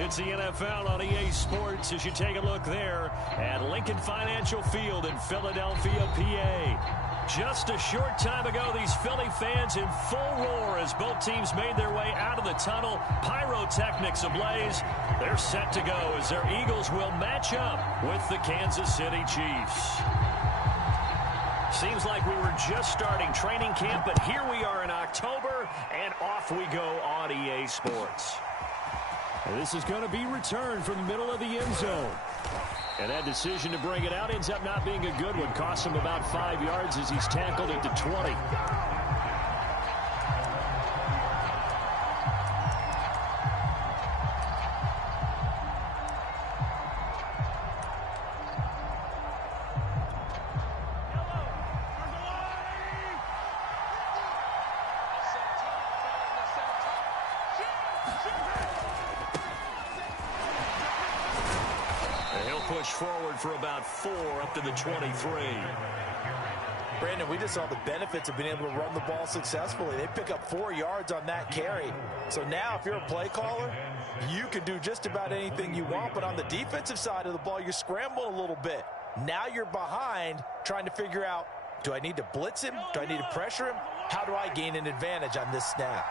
It's the NFL on EA Sports as you take a look there at Lincoln Financial Field in Philadelphia, PA. Just a short time ago, these Philly fans in full roar as both teams made their way out of the tunnel. Pyrotechnics ablaze. They're set to go as their Eagles will match up with the Kansas City Chiefs. Seems like we were just starting training camp, but here we are in October, and off we go on EA Sports. This is going to be returned from the middle of the end zone. And that decision to bring it out ends up not being a good one. Costs him about 5 yards as he's tackled at the 20. Push forward for about 4 up to the 23. Brandon, we just saw the benefits of being able to run the ball successfully. They pick up 4 yards on that carry. So now if you're a play caller, you can do just about anything you want. But on the defensive side of the ball, you're scrambling a little bit. Now you're behind trying to figure out, do I need to blitz him? Do I need to pressure him? How do I gain an advantage on this snap?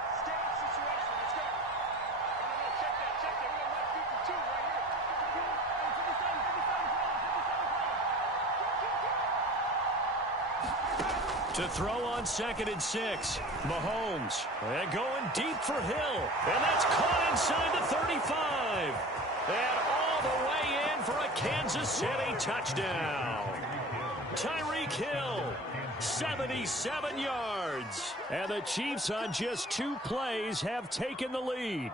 To throw on 2nd and 6. Mahomes. And going deep for Hill. And that's caught inside the 35. And all the way in for a Kansas City touchdown. Tyreek Hill, 77 yards. And the Chiefs on just 2 plays have taken the lead.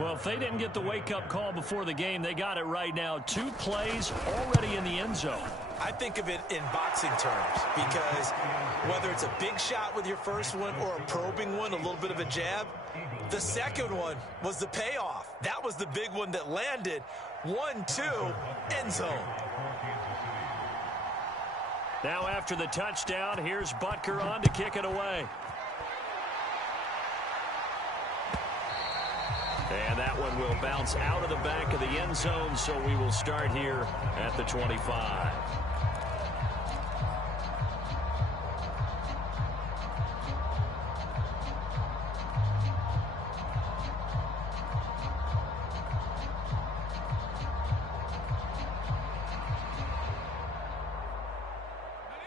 Well, if they didn't get the wake-up call before the game, they got it right now. 2 plays already in the end zone. I think of it in boxing terms because whether it's a big shot with your first one or a probing one, a little bit of a jab, the second one was the payoff. That was the big one that landed. 1-2, end zone. Now after the touchdown, here's Butker on to kick it away. And that one will bounce out of the back of the end zone, so we will start here at the 25.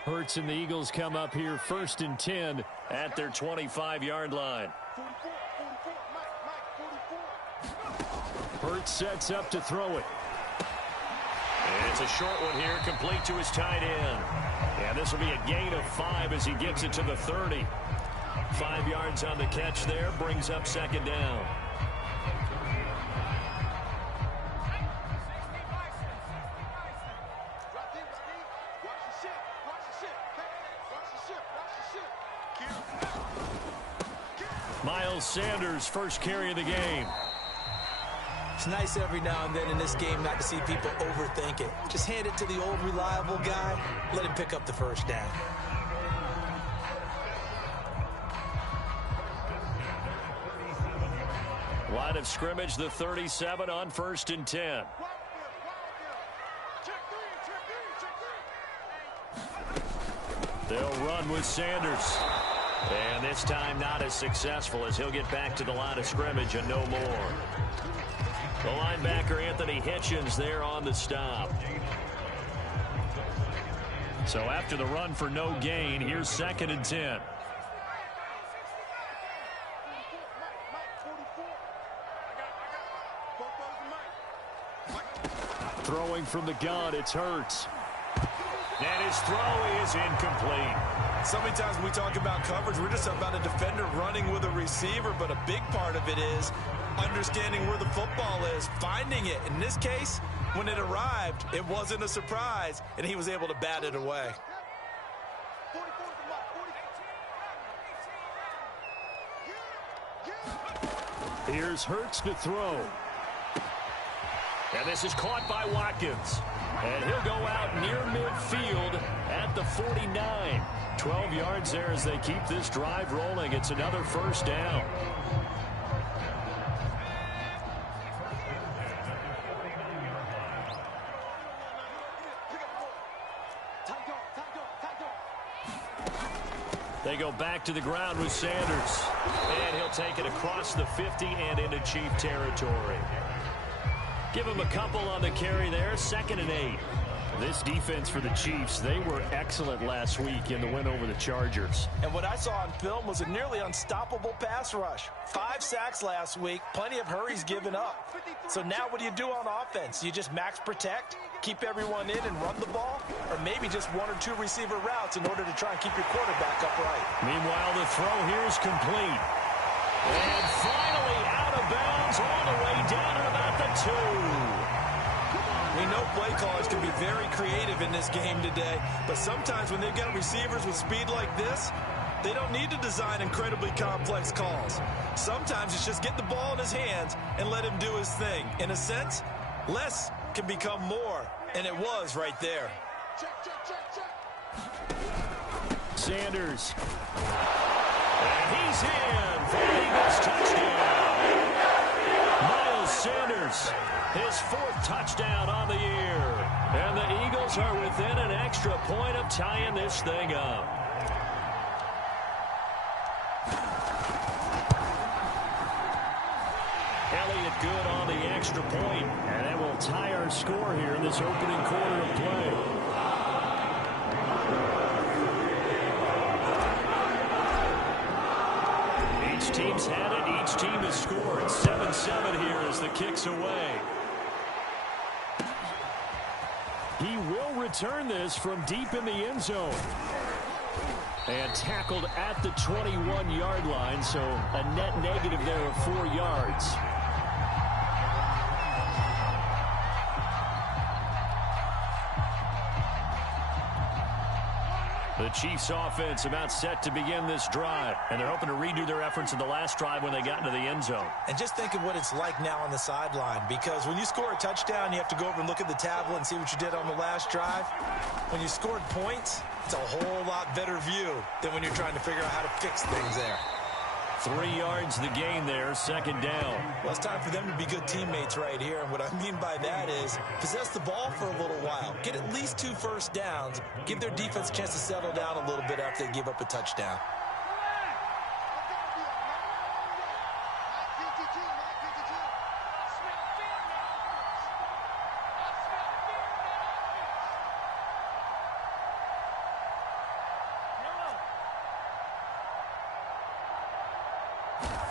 Hurts and the Eagles come up here 1st and 10 at their 25-yard line. Hurts sets up to throw it. And it's a short one here, complete to his tight end. And this will be a gain of 5 as he gets it to the 30. 5 yards on the catch there, brings up 2nd down. Miles Sanders, first carry of the game. It's nice every now and then in this game not to see people overthink it. Just hand it to the old reliable guy. Let him pick up the first down. Line of scrimmage, the 37 on 1st and 10. They'll run with Sanders. And this time not as successful as he'll get back to the line of scrimmage and no more. The linebacker, Anthony Hitchens, there on the stop. So after the run for no gain, here's 2nd and 10. Throwing from the gun, it's Hurts. And his throw is incomplete. So many times when we talk about coverage, we're just about a defender running with a receiver, but a big part of it is understanding where the football is, finding it. In this case, when it arrived, it wasn't a surprise, and he was able to bat it away. Here's Hurts to throw. And this is caught by Watkins. And he'll go out near midfield at the 49. 12 yards there as they keep this drive rolling. It's another first down. They go back to the ground with Sanders. And he'll take it across the 50 and into Chief territory. Give him a couple on the carry there. 2nd and 8. This defense for the Chiefs, they were excellent last week in the win over the Chargers. And what I saw on film was a nearly unstoppable pass rush. 5 sacks last week, plenty of hurries given up. So now what do you do on offense? You just max protect, keep everyone in and run the ball, or maybe just 1 or 2 receiver routes in order to try and keep your quarterback upright. Meanwhile, the throw here is complete. And finally out of bounds all the way down at about the 2. We know play callers can be very creative in this game today, but sometimes when they've got receivers with speed like this, they don't need to design incredibly complex calls. Sometimes it's just get the ball in his hands and let him do his thing. In a sense, less can become more, and it was right there. Sanders. And he's in for the Eagles touchdown. Miles Sanders, his 4th touchdown on the year. And the Eagles are within an extra point of tying this thing up. Elliott good on the extra point. And that will tie our score here in this opening quarter of play. Each team's had it. Each team has scored. 7-7 here as the kick's away. He will return this from deep in the end zone. And tackled at the 21-yard line, so a net negative there of 4 yards. The Chiefs offense about set to begin this drive, and they're hoping to redo their efforts in the last drive when they got into the end zone. And just think of what it's like now on the sideline, because when you score a touchdown, you have to go over and look at the tablet and see what you did on the last drive. When you scored points, it's a whole lot better view than when you're trying to figure out how to fix things there. 3 yards the gain there, 2nd down. Well, it's time for them to be good teammates right here. And what I mean by that is possess the ball for a little while. Get at least 2 first downs. Give their defense a chance to settle down a little bit after they give up a touchdown.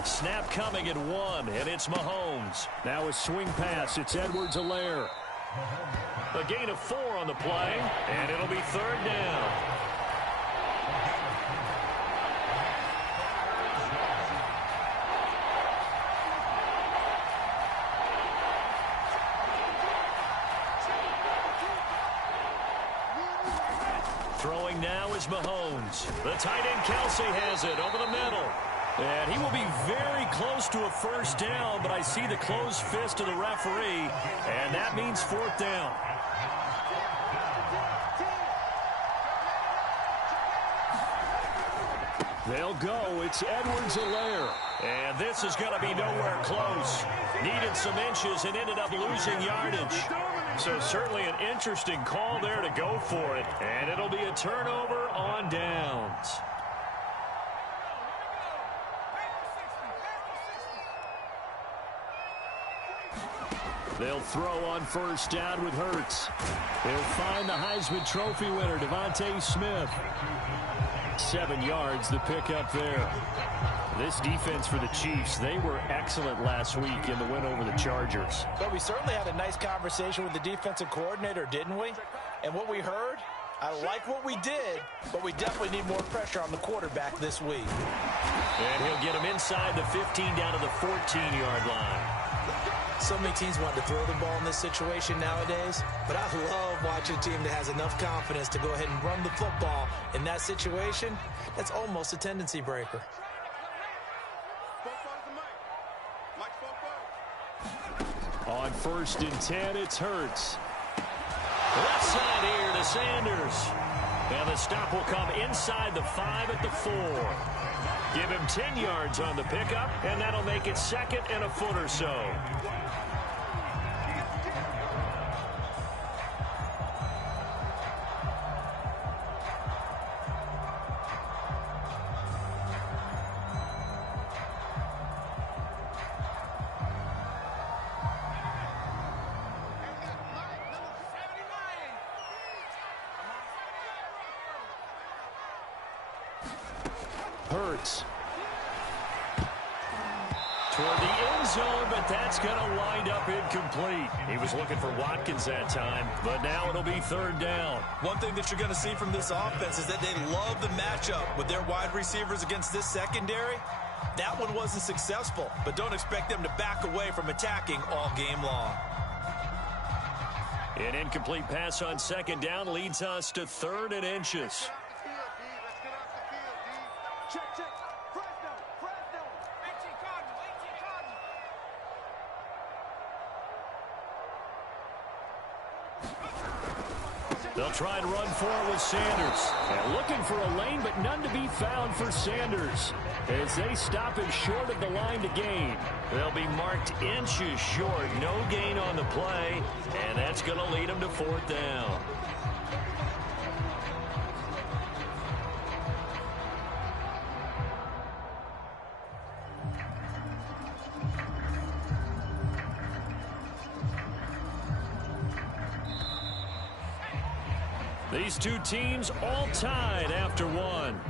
Snap coming at 1, and it's Mahomes. Now a swing pass. It's Edwards-Helaire. A gain of 4 on the play, and it'll be 3rd down. Throwing now is Mahomes. The tight end Kelsey has it over the middle. And he will be very close to a first down, but I see the closed fist of the referee, and that means 4th down. They'll go. It's Edwards-Helaire. And this is going to be nowhere close. Needed some inches and ended up losing yardage. So certainly an interesting call there to go for it. And it'll be a turnover on downs. They'll throw on first down with Hurts. They'll find the Heisman Trophy winner, Devontae Smith. 7 yards, the pickup there. This defense for the Chiefs, they were excellent last week in the win over the Chargers. But we certainly had a nice conversation with the defensive coordinator, didn't we? And what we heard, I like what we did, but we definitely need more pressure on the quarterback this week. And he'll get him inside the 15 down to the 14-yard line. So many teams want to throw the ball in this situation nowadays, but I love watching a team that has enough confidence to go ahead and run the football in that situation. That's almost a tendency breaker. On 1st and 10, it's Hurts. Left side here to Sanders. And the stop will come inside the 5 at the 4. Give him 10 yards on the pickup, and that'll make it 2nd and a foot or so. Hurts. Toward the end zone, but that's going to wind up incomplete. He was looking for Watkins that time, but now it'll be third down. One thing that you're going to see from this offense is that they love the matchup with their wide receivers against this secondary. That one wasn't successful, but don't expect them to back away from attacking all game long. An incomplete pass on second down leads us to 3rd and inches. They'll try and run for it with Sanders. And looking for a lane, but none to be found for Sanders as they stop him short of the line to gain. They'll be marked inches short. No gain on the play, and that's going to lead them to 4th down. These two teams all tied after one.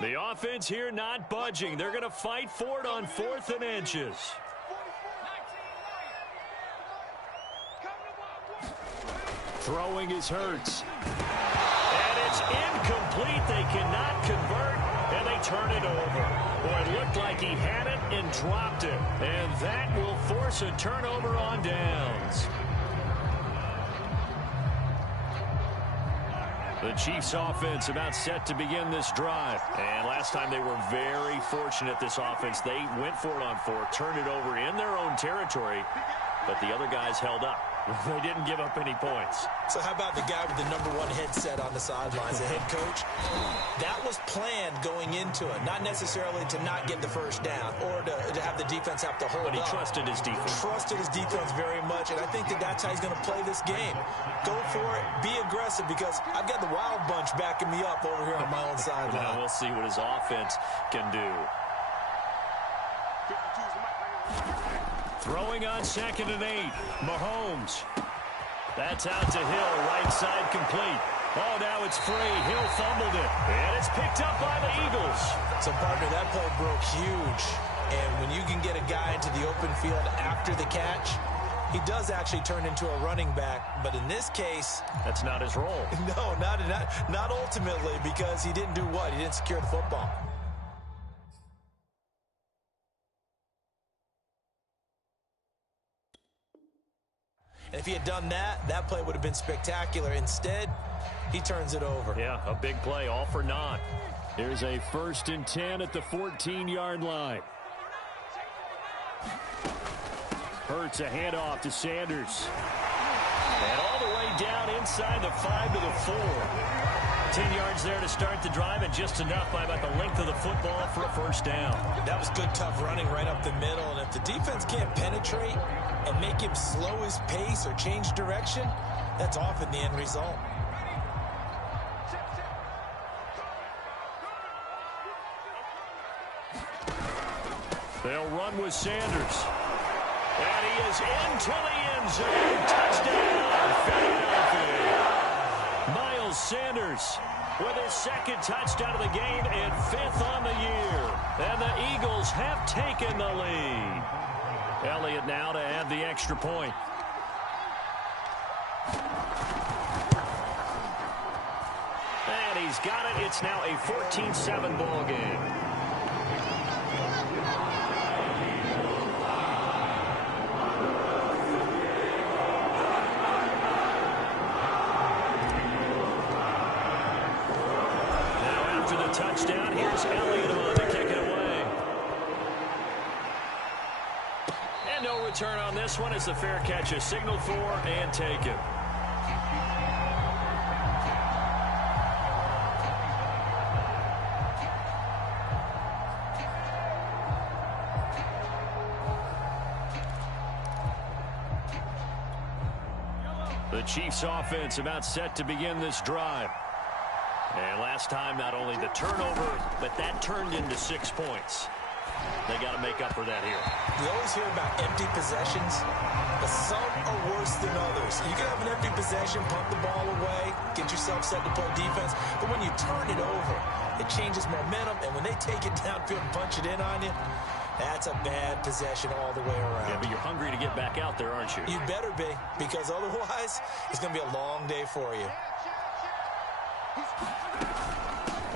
The offense here not budging. They're going to fight for it on 4th and inches. Throwing is Hurts. And it's incomplete. They cannot convert, and they turn it over. Boy, it looked like he had it and dropped it. And that will force a turnover on downs. The Chiefs offense about set to begin this drive. And last time they were very fortunate, this offense. They went for it on 4, turned it over in their own territory, but the other guys held up. They didn't give up any points. So how about the guy with the #1 headset on the sidelines, the head coach? That was planned going into it, not necessarily to not get the first down or to have the defense have to hold up. But he trusted his defense. Trusted his defense very much, and I think that that's how he's going to play this game. Go for it, be aggressive, because I've got the Wild Bunch backing me up over here on my own sideline. Now we'll see what his offense can do. Throwing on 2nd and 8. Mahomes. That's out to Hill. Right side complete. Oh, now it's free. Hill fumbled it. And it's picked up by the Eagles. So, partner, that play broke huge. And when you can get a guy into the open field after the catch, he does actually turn into a running back. But in this case, that's not his role. No, not ultimately, because he didn't do what? He didn't secure the football. And if he had done that, that play would have been spectacular. Instead, he turns it over. Yeah, a big play, all for naught. Here's a 1st and 10 at the 14-yard line. Hurts a handoff to Sanders. And all the way down inside the 5 to the 4. 10 yards there to start the drive, and just enough by about the length of the football for a 1st down. That was good, tough running right up the middle. And if the defense can't penetrate and make him slow his pace or change direction, that's often the end result. They'll run with Sanders. And he is into the end zone. Touchdown, Philadelphia. Miles Sanders with his 2nd touchdown of the game and 5th on the year. And the Eagles have taken the lead. Elliott now to add the extra point. And he's got it. It's now a 14-7 ball game. Touchdown. Here's Elliott on to kick it away. And no return on this one as the fair catch is signaled for and taken. The Chiefs offense about set to begin this drive. And last time, not only the turnover, but that turned into 6 points. They got to make up for that here. You always hear about empty possessions, but some are worse than others. You can have an empty possession, punt the ball away, get yourself set to play defense, but when you turn it over, it changes momentum, and when they take it downfield and punch it in on you, that's a bad possession all the way around. Yeah, but you're hungry to get back out there, aren't you? You better be, because otherwise, it's going to be a long day for you.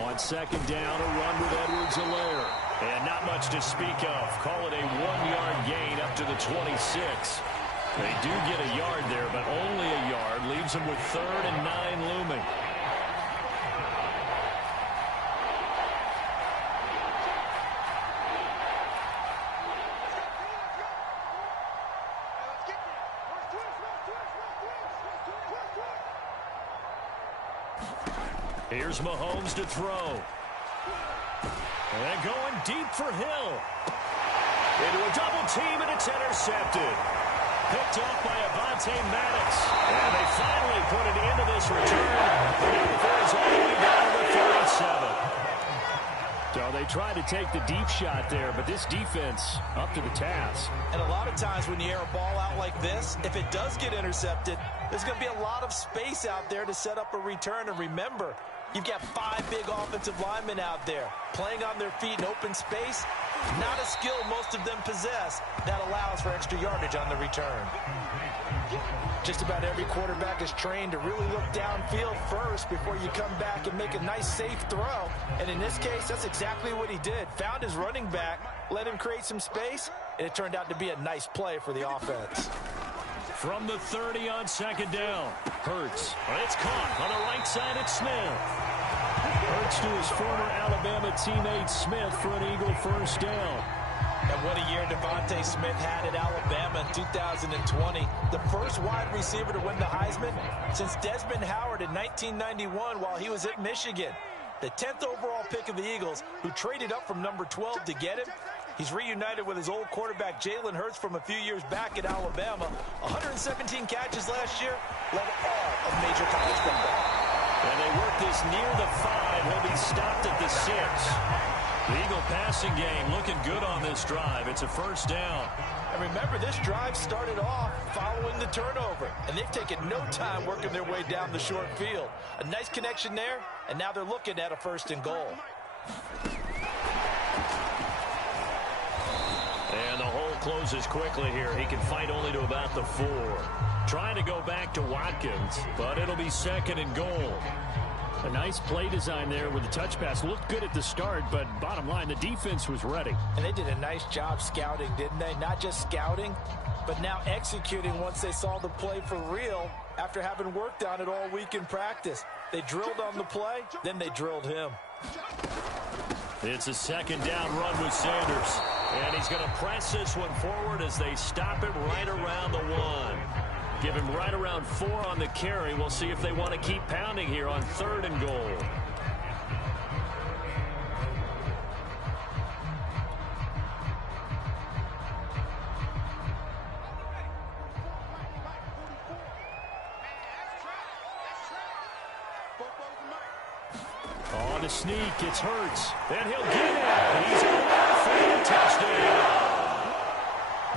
On second down, a run with Edwards-Helaire. And not much to speak of. Call it a 1-yard gain up to the 26. They do get a yard there, but only a yard. Leaves them with 3rd and 9 looming. Here's Mahomes to throw. And going deep for Hill. Into a double team, and it's intercepted. Picked off by Avonte Maddox. And they finally put it into this return. The number is all the way down to the 37. So they tried to take the deep shot there, but this defense up to the task. And a lot of times when you air a ball out like this, if it does get intercepted, there's going to be a lot of space out there to set up a return. And remember, you've got 5 big offensive linemen out there playing on their feet in open space. Not a skill most of them possess that allows for extra yardage on the return. Just about every quarterback is trained to really look downfield first before you come back and make a nice, safe throw. And in this case, that's exactly what he did. Found his running back, let him create some space, and it turned out to be a nice play for the offense. From the 30 on second down, Hurts. It's caught on the right side at Smith. Hurts to his former Alabama teammate Smith for an Eagle first down. And what a year Devontae Smith had at Alabama in 2020. The first wide receiver to win the Heisman since Desmond Howard in 1991 while he was at Michigan. The 10th overall pick of the Eagles, who traded up from number 12 to get him. He's reunited with his old quarterback Jalen Hurts from a few years back at Alabama. 117 catches last year, led all of major college football. And they work this near the 5. He'll be stopped at the 6. The Eagle passing game looking good on this drive. It's a first down. And remember, this drive started off following the turnover. And they've taken no time working their way down the short field. A nice connection there, and now they're looking at a 1st and goal. And the hole closes quickly here. He can fight only to about the 4. Trying to go back to Watkins, but it'll be 2nd and goal. A nice play design there with the touch pass. Looked good at the start, but bottom line, the defense was ready. And they did a nice job scouting, didn't they? Not just scouting, but now executing once they saw the play for real after having worked on it all week in practice. They drilled on the play, then they drilled him. It's a 2nd down run with Sanders. And he's going to press this one forward as they stop it right around the 1. Give him right around 4 on the carry. We'll see if they want to keep pounding here on 3rd and goal. On the sneak, it's Hurts. And he'll get it. He's going for a touchdown.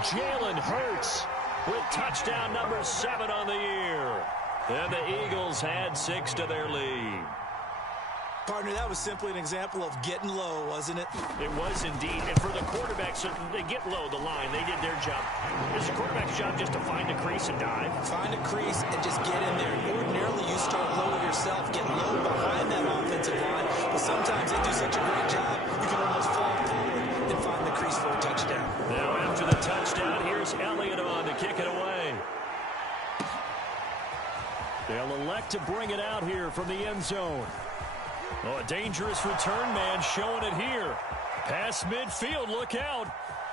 Jalen Hurts with touchdown number 7 on the year. And the Eagles had 6 to their lead. Partner, that was simply an example of getting low, wasn't it? It was indeed. And for the quarterbacks, they get low the line. They did their job. It's the quarterback's job just to find a crease and dive. Find a crease and just get in there. Ordinarily, you start low yourself, get low behind that offensive line. But sometimes they do such a great job, you can almost fall forward and find the crease for a touchdown. Now after the touchdown, here's Elliott on to kick it away. They'll elect to bring it out here from the end zone. Oh, a dangerous return man showing it here. Past midfield, look out.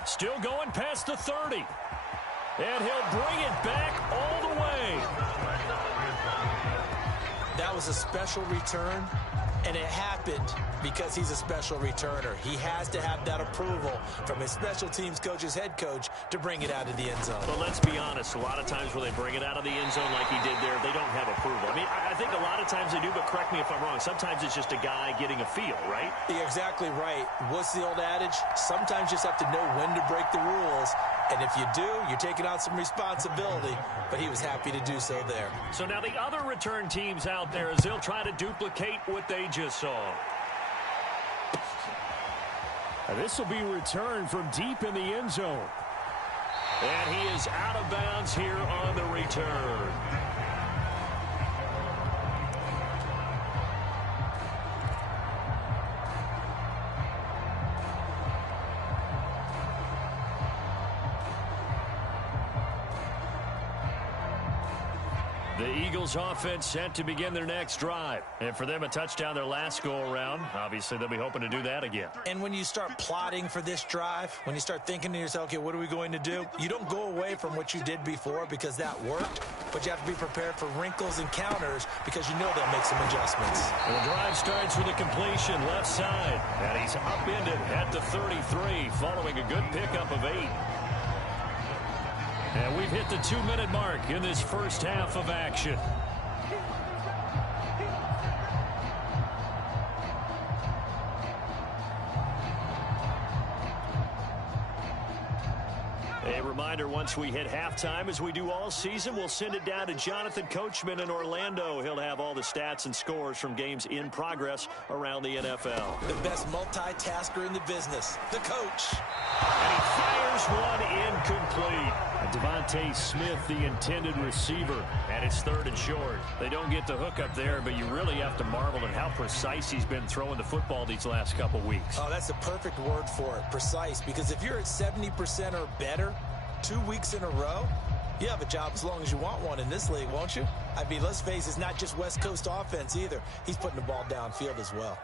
Still going past the 30. And he'll bring it back all the way. That was a special return. And it happened because he's a special returner. He has to have that approval from his special teams coach's head coach to bring it out of the end zone. But let's be honest, a lot of times when they bring it out of the end zone like he did there, they don't have approval. I mean, I think a lot of times they do, but correct me if I'm wrong. Sometimes it's just a guy getting a feel, right? You're exactly right. What's the old adage? Sometimes you just have to know when to break the rules. And if you do, you're taking on some responsibility. But he was happy to do so there. So now the other return teams out there as they'll try to duplicate what they just saw. This will be returned from deep in the end zone. And he is out of bounds here on the return. The Eagles offense set to begin their next drive. And for them, a touchdown their last go-around. Obviously, they'll be hoping to do that again. And when you start plotting for this drive, when you start thinking to yourself, okay, what are we going to do? You don't go away from what you did before because that worked, but you have to be prepared for wrinkles and counters because you know they'll make some adjustments. And the drive starts with a completion left side. And he's upended at the 33 following a good pickup of 8. And we've hit the 2-minute mark in this first half of action. A reminder, once we hit halftime, as we do all season, we'll send it down to Jonathan Coachman in Orlando. He'll have all the stats and scores from games in progress around the NFL. The best multitasker in the business, the coach. And he fires one incomplete. Devontae Smith, the intended receiver, and it's 3rd and short. They don't get the hook up there, but you really have to marvel at how precise he's been throwing the football these last couple weeks. Oh, that's a perfect word for it, precise, because if you're at 70% or better 2 weeks in a row, you have a job as long as you want one in this league, won't you? I mean, let's face it, it's not just West Coast offense either. He's putting the ball downfield as well.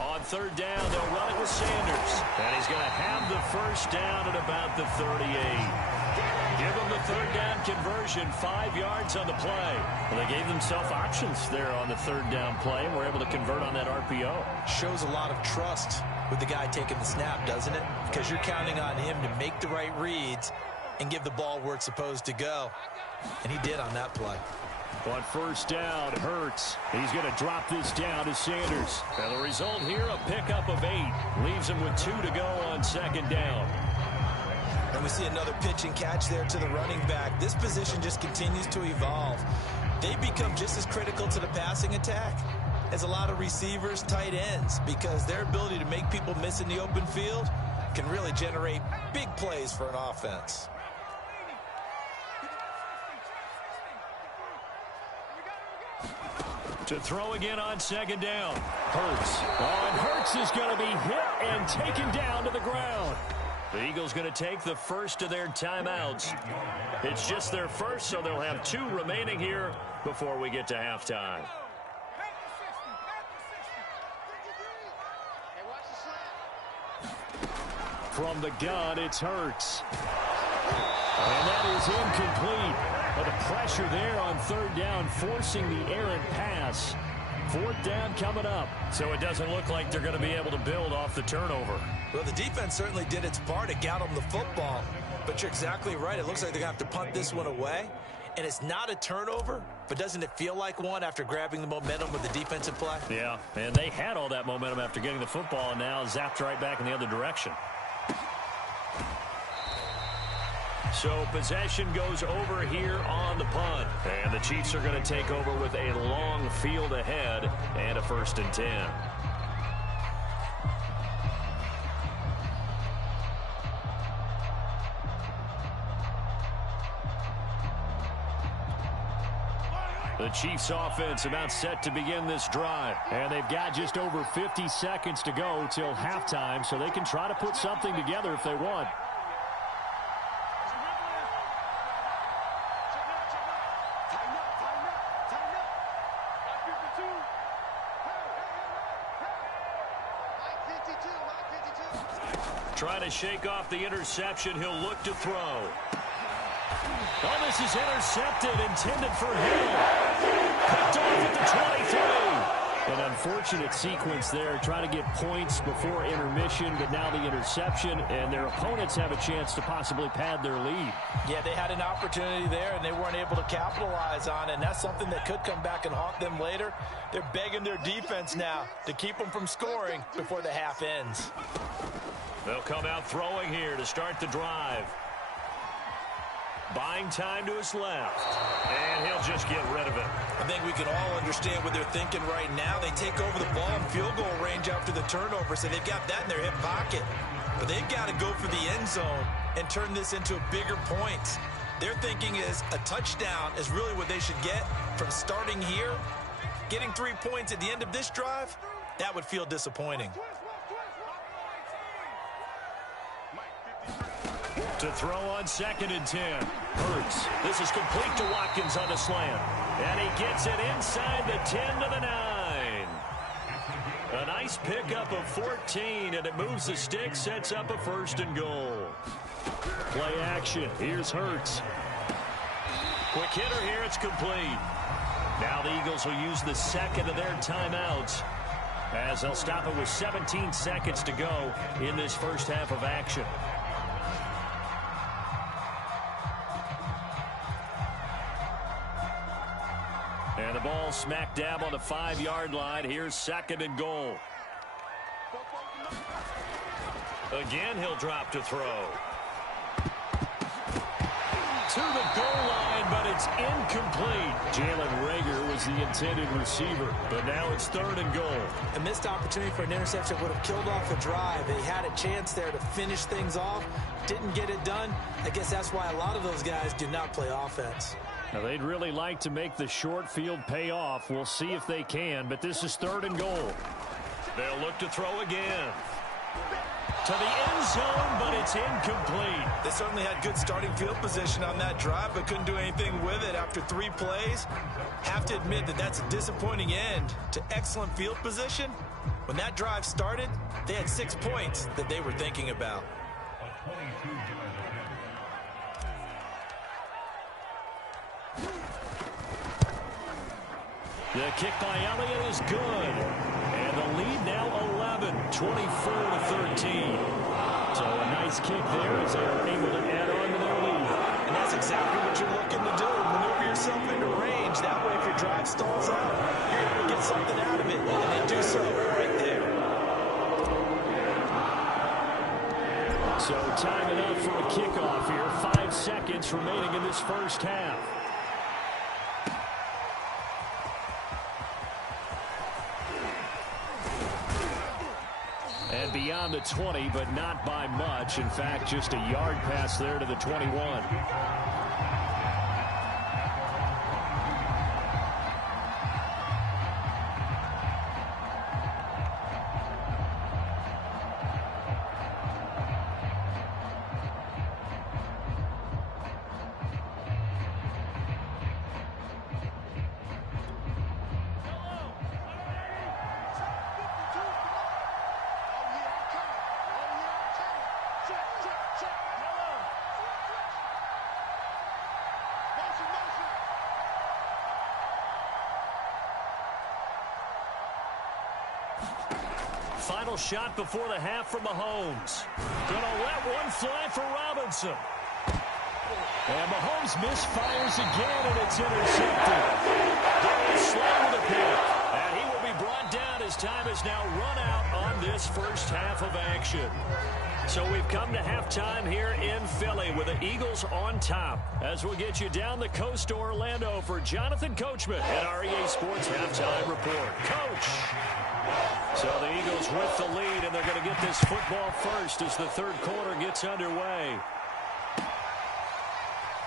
On 3rd down, they'll run it with Sanders. And he's going to have the first down at about the 38. Give them the 3rd down conversion, 5 yards on the play. Well, they gave themselves options there on the 3rd down play and were able to convert on that RPO. Shows a lot of trust with the guy taking the snap, doesn't it? Because you're counting on him to make the right reads and give the ball where it's supposed to go. And he did on that play. On 1st down, Hurts. He's going to drop this down to Sanders. And the result here, a pickup of 8. Leaves him with 2 to go on 2nd down. And we see another pitch and catch there to the running back. This position just continues to evolve. They become just as critical to the passing attack as a lot of receivers, tight ends, because their ability to make people miss in the open field can really generate big plays for an offense. To throw again on 2nd down. Hurts. And Hurts is going to be hit and taken down to the ground. The Eagles going to take the first of their timeouts. It's just their first, so they'll have 2 remaining here before we get to halftime. From the gun, it's Hurts. And that is incomplete. But the pressure there on 3rd down, forcing the errant pass. 4th down coming up. So it doesn't look like they're going to be able to build off the turnover. Well, the defense certainly did its part to get them the football. But you're exactly right. It looks like they're going to have to punt this one away. And it's not a turnover, but doesn't it feel like one after grabbing the momentum with the defensive play? Yeah, and they had all that momentum after getting the football and now zapped right back in the other direction. So possession goes over here on the punt. And the Chiefs are going to take over with a long field ahead and a 1st and 10. The Chiefs offense about set to begin this drive. And they've got just over 50 seconds to go till halftime, so they can try to put something together if they want. Trying to shake off the interception. He'll look to throw. Oh, this is intercepted, intended for Hill. Picked off at the 23. An unfortunate sequence there, trying to get points before intermission, but now the interception, and their opponents have a chance to possibly pad their lead. Yeah, they had an opportunity there, and they weren't able to capitalize on it, and that's something that could come back and haunt them later. They're begging their defense now to keep them from scoring before the half ends. They'll come out throwing here to start the drive. Buying time to his left. And he'll just get rid of it. I think we can all understand what they're thinking right now. They take over the ball in field goal range after the turnover, so they've got that in their hip pocket. But they've got to go for the end zone and turn this into a bigger point. Their thinking is a touchdown is really what they should get from starting here. Getting 3 points at the end of this drive, that would feel disappointing. To throw on 2nd and 10. Hurts. This is complete to Watkins on the slant. And he gets it inside the 10 to the 9. A nice pickup of 14, and it moves the stick, sets up a 1st and goal. Play action. Here's Hurts. Quick hitter here. It's complete. Now the Eagles will use the 2nd of their timeouts as they'll stop it with 17 seconds to go in this first half of action. And the ball smack dab on the 5-yard line. Here's 2nd and goal. Again, he'll drop to throw. To the goal line, but it's incomplete. Jalen Reagor was the intended receiver, but now it's 3rd and goal. A missed opportunity for an interception would have killed off the drive. They had a chance there to finish things off. Didn't get it done. I guess that's why a lot of those guys do not play offense. Now, they'd really like to make the short field pay off. We'll see if they can, but this is 3rd and goal. They'll look to throw again. To the end zone, but it's incomplete. They certainly had good starting field position on that drive, but couldn't do anything with it after 3 plays. Have to admit that that's a disappointing end to excellent field position. When that drive started, they had 6 points that they were thinking about. The kick by Elliott is good. And the lead now 11, 24-13. So a nice kick there as they are able to add on to their lead. And that's exactly what you're looking to do. Maneuver yourself into range. That way, if your drive stalls out, you're able to get something out of it. And they do so right there. So time it up for a kickoff here. 5 seconds remaining in this first half. And beyond the 20, but not by much. In fact, just a yard pass there to the 21. Final shot before the half from Mahomes. Gonna let one fly for Robinson. And Mahomes misfires again, and it's intercepted. Darius Slay with a pick. And he will be brought down as time is now run out on this first half of action. So we've come to halftime here in Philly with the Eagles on top. As we'll get you down the coast to Orlando for Jonathan Coachman at our EA Sports Halftime Report. Coach! So the Eagles with the lead, and they're going to get this football first as the third quarter gets underway.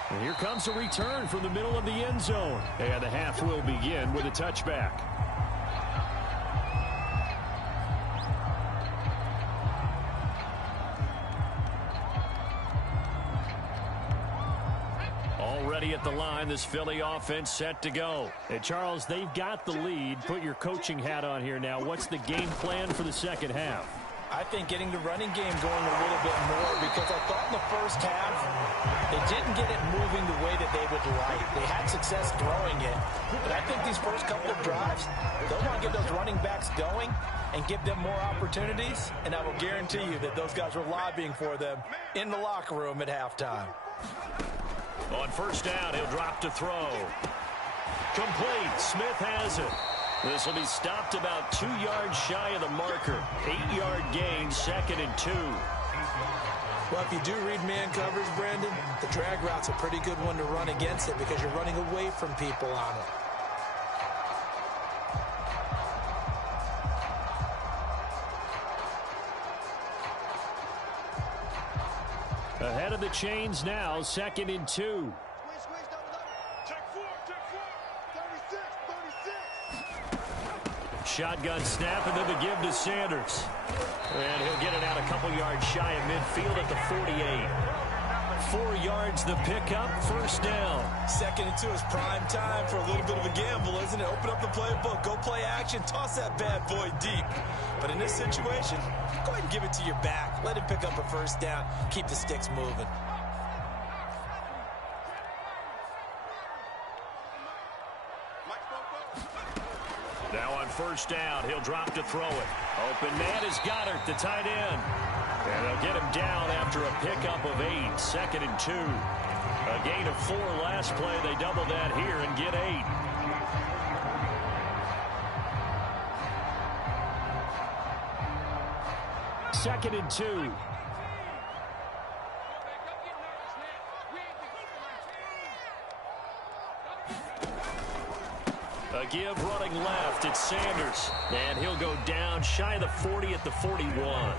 And here comes a return from the middle of the end zone. And the half will begin with a touchback. Already at the line, this Philly offense set to go. And Charles, they've got the lead. Put your coaching hat on here now. What's the game plan for the second half? I think getting the running game going a little bit more, because I thought in the first half they didn't get it moving the way that they would like. They had success throwing it, but I think these first couple of drives, they'll want to get those running backs going and give them more opportunities, and I will guarantee you that those guys were lobbying for them in the locker room at halftime. On first down, he'll drop to throw. Complete. Smith has it. This will be stopped about 2 yards shy of the marker. 8-yard gain, 2nd and 2. Well, if you do read man coverage, Brandon, the drag route's a pretty good one to run against it because you're running away from people on it. Ahead of the chains now, 2nd and 2. Shotgun snap, and then the give to Sanders. And he'll get it out a couple yards shy of midfield at the 48. 4 yards the pickup, first down. 2nd and 2 is prime time for a little bit of a gamble, isn't it? Open up the playbook, go play action, toss that bad boy deep. But in this situation, go ahead and give it to your back. Let him pick up a first down, keep the sticks moving. Now on first down, he'll drop to throw it. Open man is Goddard, the tight end. And they'll get him down after a pickup of 8, 2nd and 2. A gain of 4 last play. They double that here and get 8. Second and 2. A give running left, it's Sanders. And he'll go down shy of the 40 at the 41.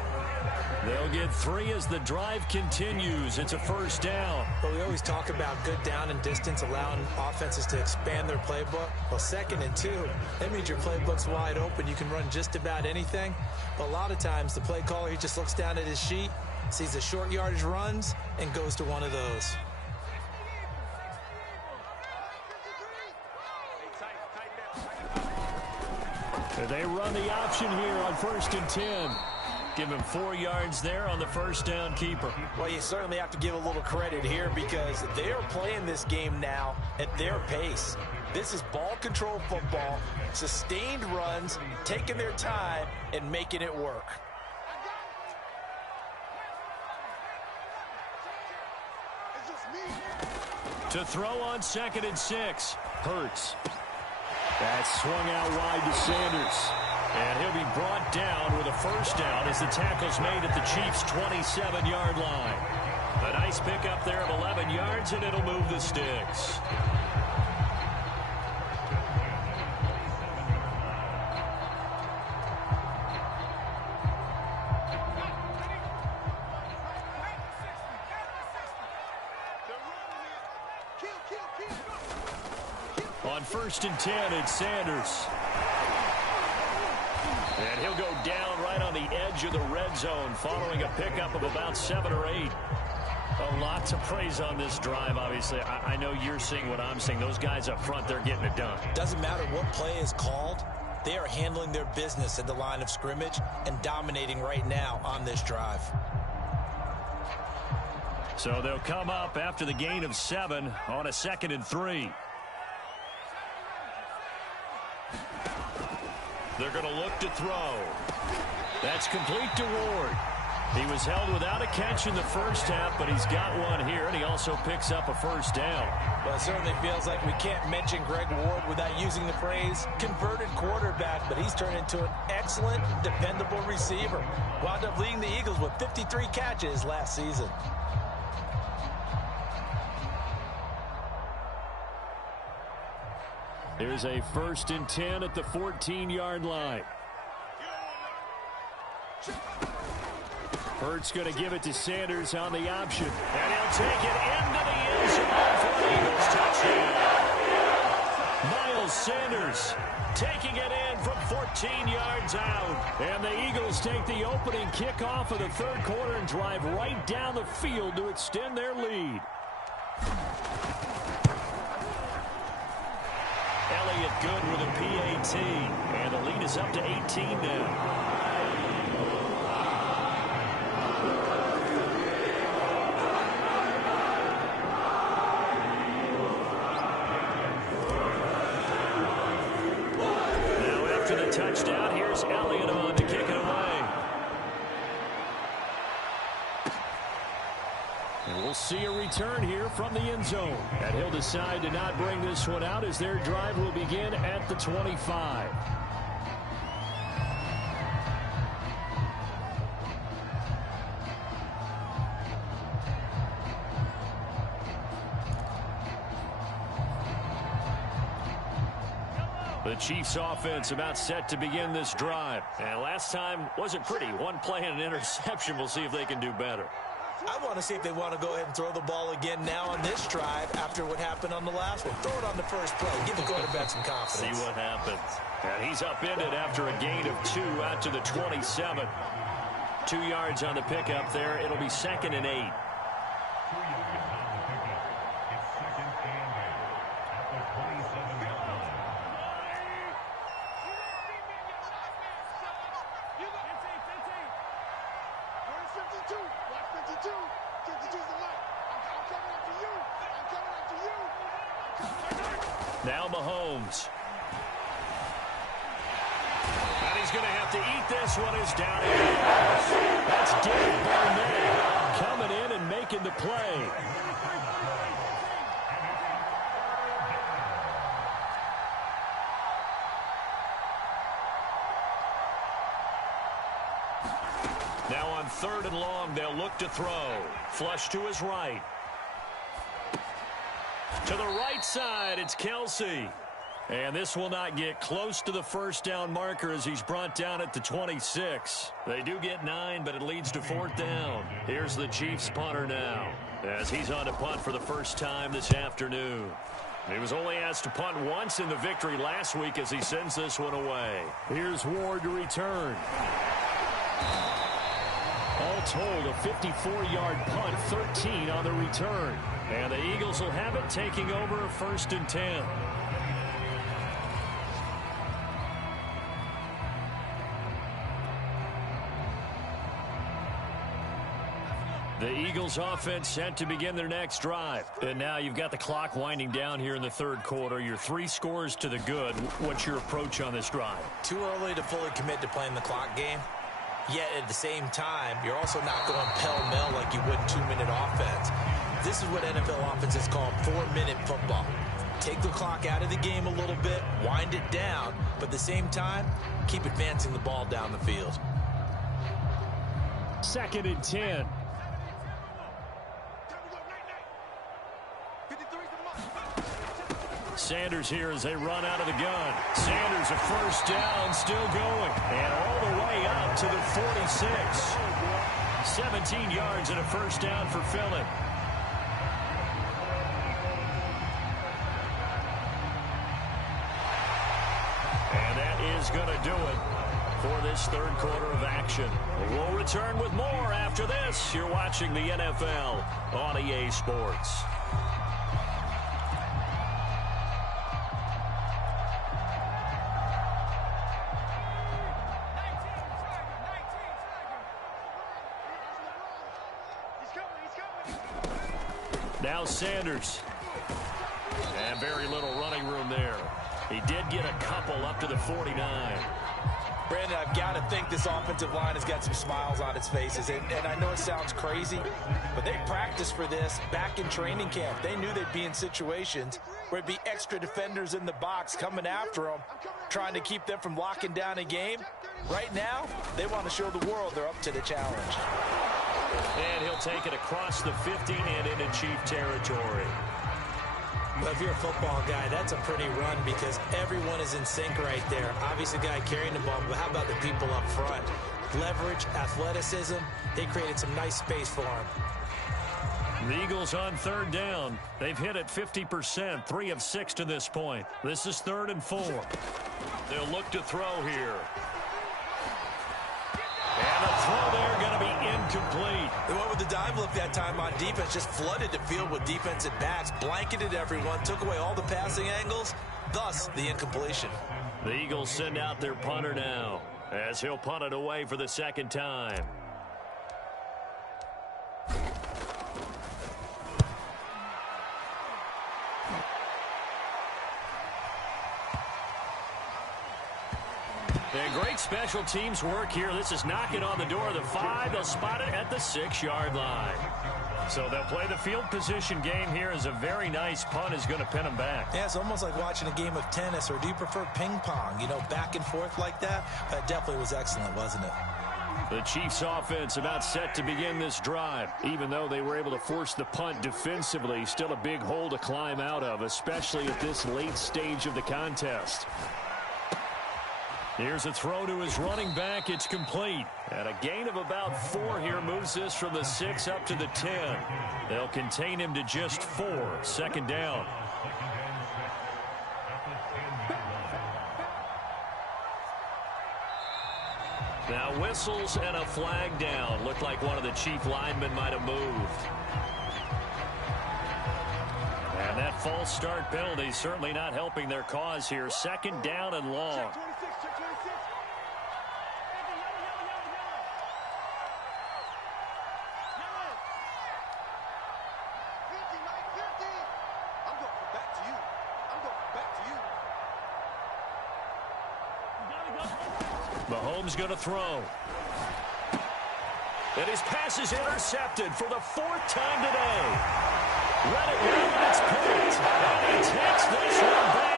They'll get 3 as the drive continues. It's a first down. But we always talk about good down and distance, allowing offenses to expand their playbook. Well, 2nd and 2, that means your playbook's wide open. You can run just about anything. But a lot of times, the play caller, he just looks down at his sheet, sees the short yardage runs, and goes to one of those. They run the option here on 1st and 10. Give him 4 yards there on the first down keeper. Well, you certainly have to give a little credit here because they are playing this game now at their pace. This is ball control football, sustained runs, taking their time and making it work. To throw on 2nd and 6. Hurts. That's swung out wide to Sanders. And he'll be brought down with a first down as the tackle's made at the Chiefs' 27-yard line. A nice pickup there of 11 yards, and it'll move the sticks. On 1st and 10, it's Sanders. And he'll go down right on the edge of the red zone following a pickup of about 7 or 8. A lot to praise on this drive, obviously. I know you're seeing what I'm seeing. Those guys up front, they're getting it done. Doesn't matter what play is called. They are handling their business at the line of scrimmage and dominating right now on this drive. So they'll come up after the gain of 7 on a 2nd and 3. They're going to look to throw. That's complete to Ward. He was held without a catch in the first half, but he's got one here, and he also picks up a first down. Well, it certainly feels like we can't mention Greg Ward without using the phrase converted quarterback, but he's turned into an excellent, dependable receiver. Wound up leading the Eagles with 53 catches last season. Here's a 1st and 10 at the 14-yard line. Hurts going to give it to Sanders on the option. And he'll take it into the end zone for an Eagles touchdown. Miles Sanders taking it in from 14 yards out. And the Eagles take the opening kickoff of the 3rd quarter and drive right down the field to extend their lead. Elliott good with a PAT, and the lead is up to 18 now. after the touchdown. Here's Elliott on to kick it away. And we'll see a return here from the end zone. And he'll decide to not bring this one out as their drive will begin at the 25. The Chiefs offense about set to begin this drive. And last time wasn't pretty. One play and an interception. We'll see if they can do better. I want to see if they want to go ahead and throw the ball again now on this drive after what happened on the last one. Throw it on the first play. Give the quarterback some confidence. See what happens. And he's upended after a gain of 2 out to the 27. 2 yards on the pickup there. It'll be 2nd and 8. Now Mahomes. And he's going to have to eat this one. Is down here. That's David Barnett coming in and making the play. Now on 3rd and long, they'll look to throw. Flush to his right. To the right side, it's Kelsey. And this will not get close to the first down marker as he's brought down at the 26. They do get 9, but it leads to 4th down. Here's the Chiefs punter now as he's on to punt for the first time this afternoon. He was only asked to punt once in the victory last week as he sends this one away. Here's Ward to return. All told, a 54-yard punt, 13 on the return. And the Eagles will have it, taking over a 1st and 10. The Eagles offense set to begin their next drive. And now you've got the clock winding down here in the 3rd quarter. You're 3 scores to the good. What's your approach on this drive? Too early to fully commit to playing the clock game. Yet at the same time, you're also not going pell-mell like you would in 2-minute offense. This is what NFL offenses call 4-minute football. Take the clock out of the game a little bit, wind it down, but at the same time, keep advancing the ball down the field. 2nd and 10. Sanders here as they run out of the gun. Sanders a first down, still going. And all the way up to the 46. 17 yards and a first down for Phillip. And that is going to do it for this 3rd quarter of action. We'll return with more after this. You're watching the NFL on EA Sports. Now Sanders. And very little running room there. He did get a couple up to the 49. Brandon, I've got to think this offensive line has got some smiles on its faces. And I know it sounds crazy, but they practiced for this back in training camp. They knew they'd be in situations where it'd be extra defenders in the box coming after them, trying to keep them from locking down a game. Right now, they want to show the world they're up to the challenge. And he'll take it across the 50 and into Chief territory. Well, if you're a football guy, that's a pretty run because everyone is in sync right there. Obviously, the guy carrying the ball, but how about the people up front? Leverage, athleticism, they created some nice space for him. The Eagles on 3rd down. They've hit it 50%, 3 of 6 to this point. This is 3rd and 4. They'll look to throw here. And the throw there going to be incomplete. They went with the dive look that time on defense, just flooded the field with defensive backs, blanketed everyone, took away all the passing angles, thus the incompletion. The Eagles send out their punter now as he'll punt it away for the 2nd time. And great special teams work here. This is knocking on the door of the 5. They'll spot it at the 6-yard line. So they'll play the field position game here as a very nice punt is going to pin them back. Yeah, it's almost like watching a game of tennis, or do you prefer ping pong? You know, back and forth like that? That definitely was excellent, wasn't it? The Chiefs offense about set to begin this drive. Even though they were able to force the punt defensively, still a big hole to climb out of, especially at this late stage of the contest. Here's a throw to his running back. It's complete. And a gain of about 4 here moves this from the 6 up to the 10. They'll contain him to just 4. 2nd down. Now whistles and a flag down. Looked like one of the Chief linemen might have moved. And that false start penalty certainly not helping their cause here. 2nd down and long. Mahomes going to throw. And his pass is intercepted for the 4th time today. Let it run, and it's picked. And he takes this one back.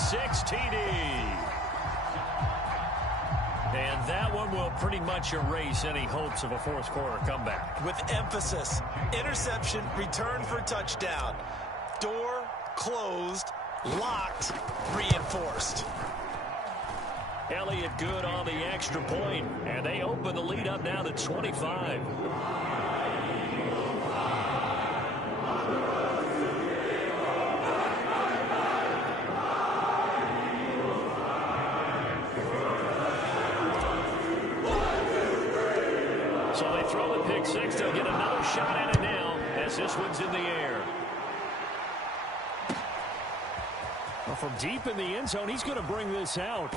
6 TD. And that one will pretty much erase any hopes of a 4th quarter comeback. With emphasis, interception, return for touchdown. Door closed, locked, reinforced. Elliott good on the extra point, and they open the lead up now to 25. So they throw the pick 6. They'll get another shot at it now as this one's in the air. Well, from deep in the end zone, he's going to bring this out.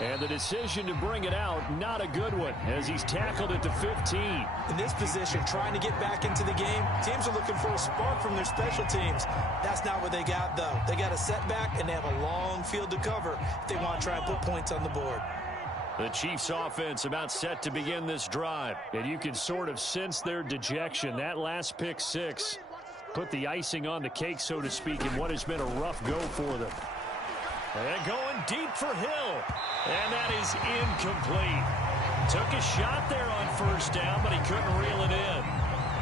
And the decision to bring it out, not a good one, as he's tackled at the 15. In this position, trying to get back into the game, teams are looking for a spark from their special teams. That's not what they got, though. They got a setback, and they have a long field to cover if they want to try and put points on the board. The Chiefs offense about set to begin this drive, and you can sort of sense their dejection. That last pick 6 put the icing on the cake, so to speak, in what has been a rough go for them. And going deep for Hill. And that is incomplete. Took a shot there on 1st down, but he couldn't reel it in.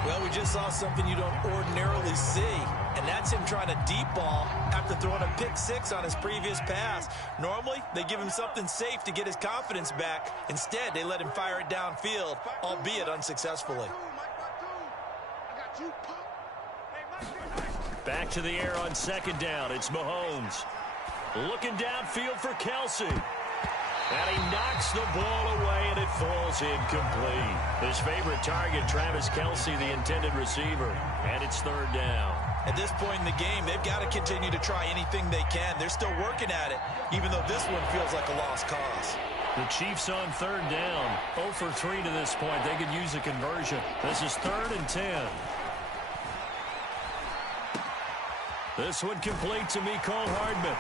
Well, we just saw something you don't ordinarily see, and that's him trying to deep ball after throwing a pick 6 on his previous pass. Normally, they give him something safe to get his confidence back. Instead, they let him fire it downfield, albeit unsuccessfully. Back to the air on 2nd down. It's Mahomes. Looking downfield for Kelsey. And he knocks the ball away, and it falls incomplete. His favorite target, Travis Kelsey, the intended receiver. And it's 3rd down. At this point in the game, they've got to continue to try anything they can. They're still working at it, even though this one feels like a lost cause. The Chiefs on 3rd down. 0 for 3 to this point. They could use a conversion. This is 3rd and 10. This one complete to Mecole Hardman.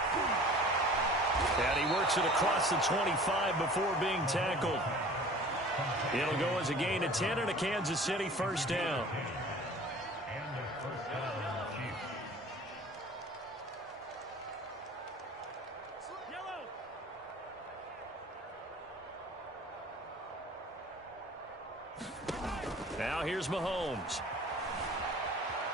And he works it across the 25 before being tackled. It'll go as a gain of 10 and a Kansas City 1st down. Now here's Mahomes.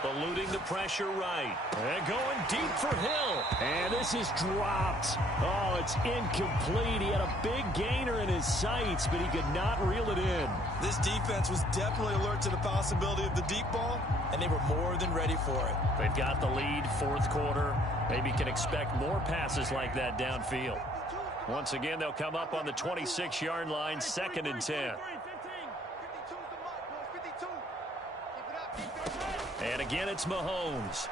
Eluding the pressure right. And going deep for Hill. And this is dropped. Oh, it's incomplete. He had a big gainer in his sights, but he could not reel it in. This defense was definitely alert to the possibility of the deep ball, and they were more than ready for it. They've got the lead, 4th quarter. Maybe can expect more passes like that downfield. Once again, they'll come up on the 26-yard line, 2nd and 10. And again, it's Mahomes.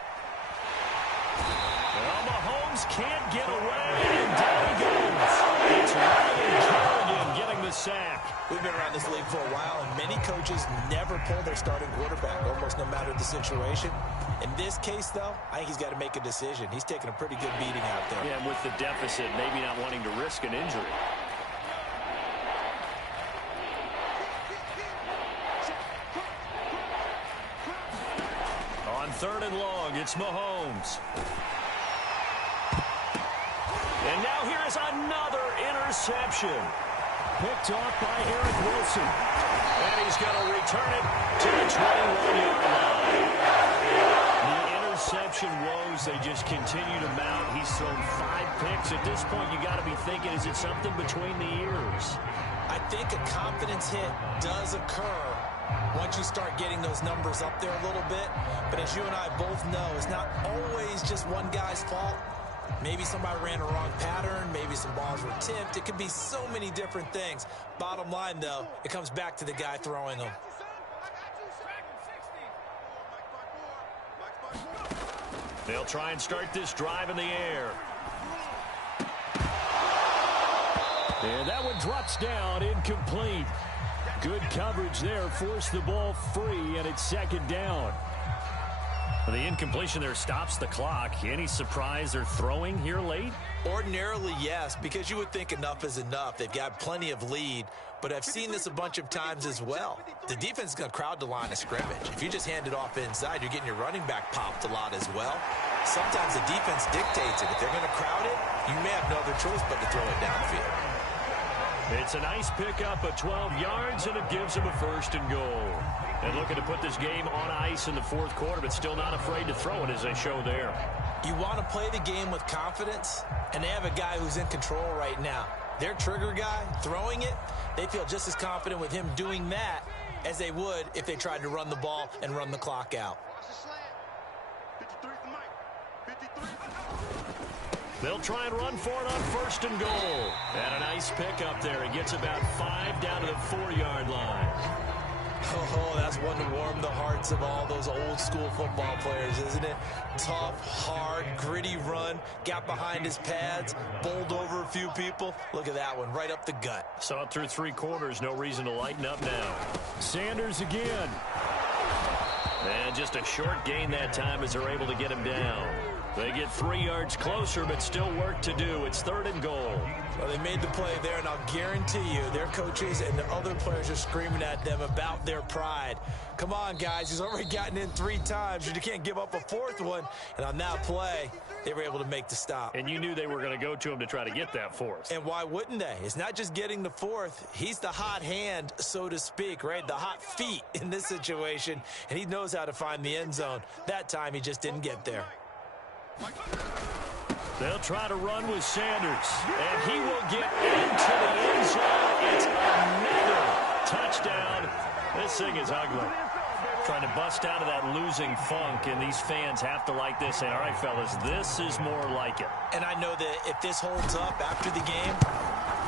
Well, Mahomes can't get away, and down he goes. It's Ryan Kerrigan getting the sack. We've been around this league for a while, and many coaches never pull their starting quarterback, almost no matter the situation. In this case, though, I think he's got to make a decision. He's taking a pretty good beating out there. Yeah, and with the deficit, maybe not wanting to risk an injury. On 3rd and long, it's Mahomes. And now here is another interception. Picked off by Eric Wilson. And he's going to return it to the 21-yard line. The interception woes, they just continue to mount. He's thrown 5 picks. At this point, you got to be thinking, is it something between the ears? I think a confidence hit does occur once you start getting those numbers up there a little bit. But as you and I both know, it's not always just one guy's fault. Maybe somebody ran a wrong pattern. Maybe some balls were tipped. It could be so many different things. Bottom line, though, it comes back to the guy throwing them. They'll try and start this drive in the air. And that one drops down, incomplete. Good coverage there, forced the ball free, and it's 2nd down. The incompletion there stops the clock. Any surprise they're throwing here late? Ordinarily, yes, because you would think enough is enough. They've got plenty of lead, but I've seen this a bunch of times as well. The defense is going to crowd the line of scrimmage. If you just hand it off inside, you're getting your running back popped a lot as well. Sometimes the defense dictates it. If they're going to crowd it, you may have no other choice but to throw it downfield. It's a nice pickup of 12 yards, and it gives them a 1st and goal. And looking to put this game on ice in the 4th quarter, but still not afraid to throw it as they show there. You want to play the game with confidence, and they have a guy who's in control right now. Their trigger guy, throwing it, they feel just as confident with him doing that as they would if they tried to run the ball and run the clock out. They'll try and run for it on 1st and goal. And a nice pickup there. He gets about 5 down to the 4-yard line. Oh, that's one to warm the hearts of all those old school football players, isn't it? Tough, hard, gritty run, got behind his pads, bowled over a few people. Look at that one, right up the gut. Saw it through 3 quarters, no reason to lighten up now. Sanders again. And just a short gain that time as they're able to get him down. They get 3 yards closer, but still work to do. It's 3rd and goal. Well, they made the play there, and I'll guarantee you their coaches and the other players are screaming at them about their pride. Come on, guys. He's already gotten in 3 times. You can't give up a 4th one. And on that play, they were able to make the stop. And you knew they were going to go to him to try to get that 4th. And why wouldn't they? It's not just getting the 4th. He's the hot hand, so to speak, right? The hot feet in this situation. And he knows how to find the end zone. That time, he just didn't get there. They'll try to run with Sanders, and he will get into the end zone. It's another touchdown. This thing is ugly. Trying to bust out of that losing funk, and these fans have to like this. Saying, all right, fellas, this is more like it. And I know that if this holds up after the game,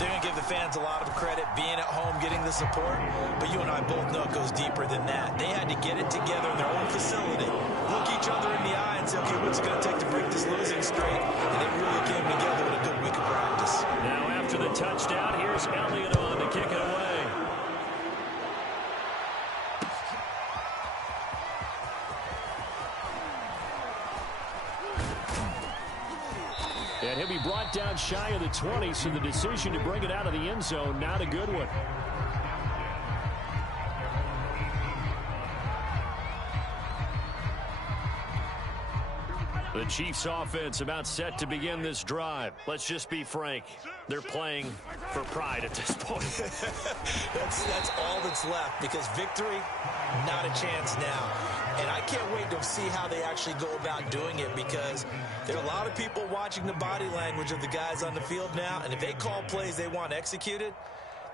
they're going to give the fans a lot of credit, being at home, getting the support. But you and I both know it goes deeper than that. They had to get it together in their own facility, look each other in the eye and say, okay, what's it going to take to break this losing streak? And it really came together in a good week of practice. Now after the touchdown, here's Elliott on to kick it away. And he'll be brought down shy of the 20, so the decision to bring it out of the end zone, not a good one. The Chiefs offense about set to begin this drive. Let's just be frank. They're playing for pride at this point. that's all that's left, because victory, not a chance now. And I can't wait to see how they actually go about doing it, because there are a lot of people watching the body language of the guys on the field now, and if they call plays they want executed,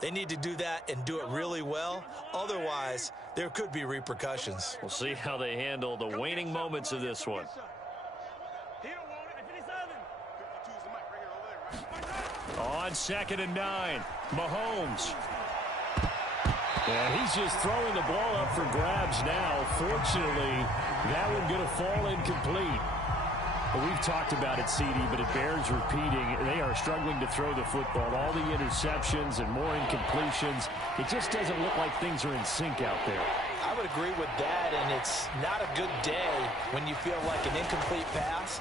they need to do that and do it really well. Otherwise, there could be repercussions. We'll see how they handle the waning moments of this one. On 2nd and 9, Mahomes. And he's just throwing the ball up for grabs now. Fortunately, that one going to fall incomplete. Well, we've talked about it, CD, but it bears repeating. They are struggling to throw the football. All the interceptions and more incompletions. It just doesn't look like things are in sync out there. I I would agree with that, and it's not a good day when you feel like an incomplete pass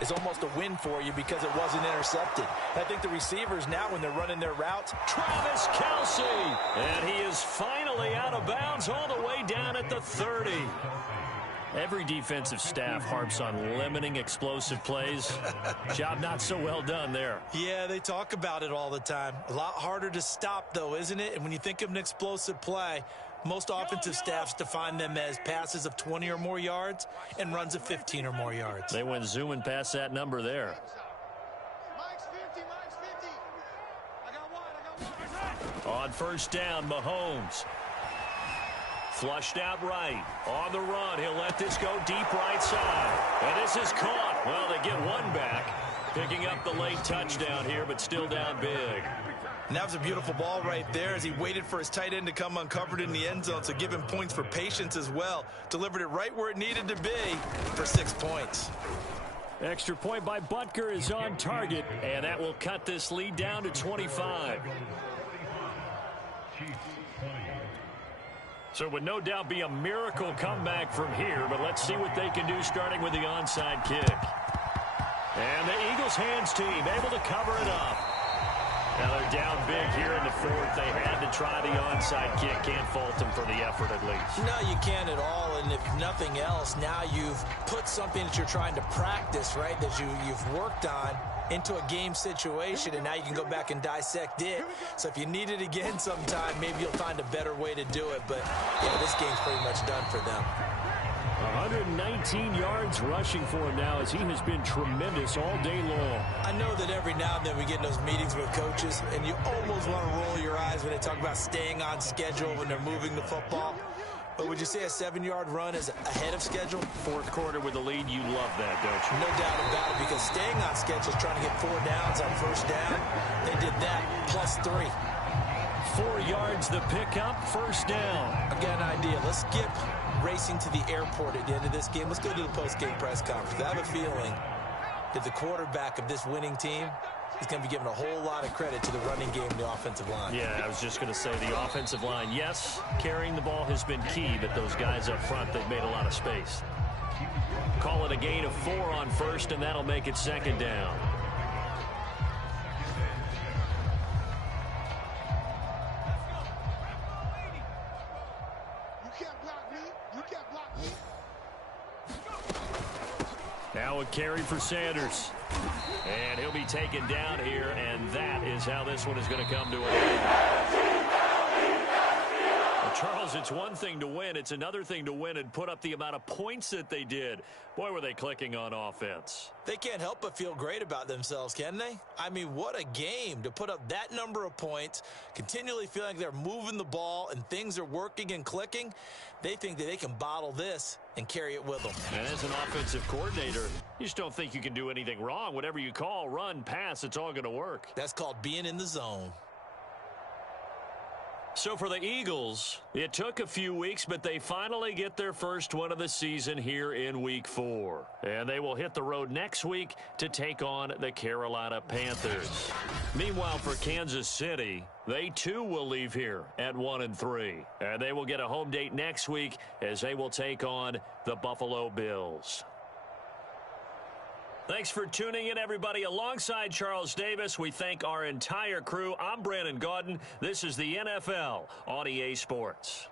is almost a win for you because it wasn't intercepted. I think the receivers now, when they're running their routes, Travis Kelce, and he is finally out of bounds all the way down at the 30. Every defensive staff harps on limiting explosive plays. Job not so well done there. Yeah, they talk about it all the time. A lot harder to stop, though, isn't it? And when you think of an explosive play, most offensive staffs define them as passes of 20 or more yards and runs of 15 or more yards. They went zooming past that number there. On first down, Mahomes. Flushed out right. On the run, he'll let this go deep right side. And this is caught. Well, they get one back. Picking up the late touchdown here, but still down big. And that was a beautiful ball right there as he waited for his tight end to come uncovered in the end zone, so give him points for patience as well. Delivered it right where it needed to be for 6 points. Extra point by Butker is on target, and that will cut this lead down to 25. So it would no doubt be a miracle comeback from here, but let's see what they can do starting with the onside kick. And the Eagles hands team able to cover it up. Now they're down big here in the fourth. They had to try the onside kick. Can't fault them for the effort at least. No, you can't at all. And if nothing else, now you've put something that you're trying to practice, right, that you've worked on into a game situation, and now you can go back and dissect it. So if you need it again sometime, maybe you'll find a better way to do it. But, yeah, this game's pretty much done for them. 119 yards rushing for him now as he has been tremendous all day long. I know that every now and then we get in those meetings with coaches, and you almost want to roll your eyes when they talk about staying on schedule when they're moving the football. But would you say a 7-yard run is ahead of schedule? Fourth quarter with the lead, you love that, don't you? No doubt about it, because staying on schedule is trying to get 4 downs on first down. They did that plus 3. 4 yards the pickup, first down. I've got an idea. Let's skip racing to the airport at the end of this game. Let's go to the post-game press conference. I have a feeling that the quarterback of this winning team is going to be given a whole lot of credit to the running game and the offensive line. Yeah, I was just going to say the offensive line, yes, carrying the ball has been key, but those guys up front, they've made a lot of space. Call it a gain of 4 on first, and that'll make it second down. Now a carry for Sanders. And he'll be taken down here, and that is how this one is going to come to an end. Well, Charles, it's one thing to win. It's another thing to win and put up the amount of points that they did. Boy, were they clicking on offense. They can't help but feel great about themselves, can they? I mean, what a game to put up that number of points, continually feeling like they're moving the ball and things are working and clicking. They think that they can bottle this and carry it with them. And as an offensive coordinator, you just don't think you can do anything wrong. Whatever you call, run, pass, it's all going to work. That's called being in the zone. So for the Eagles, it took a few weeks, but they finally get their first one of the season here in Week 4. And they will hit the road next week to take on the Carolina Panthers. Meanwhile, for Kansas City, they too will leave here at 1-3. And they will get a home date next week as they will take on the Buffalo Bills. Thanks for tuning in, everybody. Alongside Charles Davis, we thank our entire crew. I'm Brandon Gaudin. This is the NFL on EA Sports.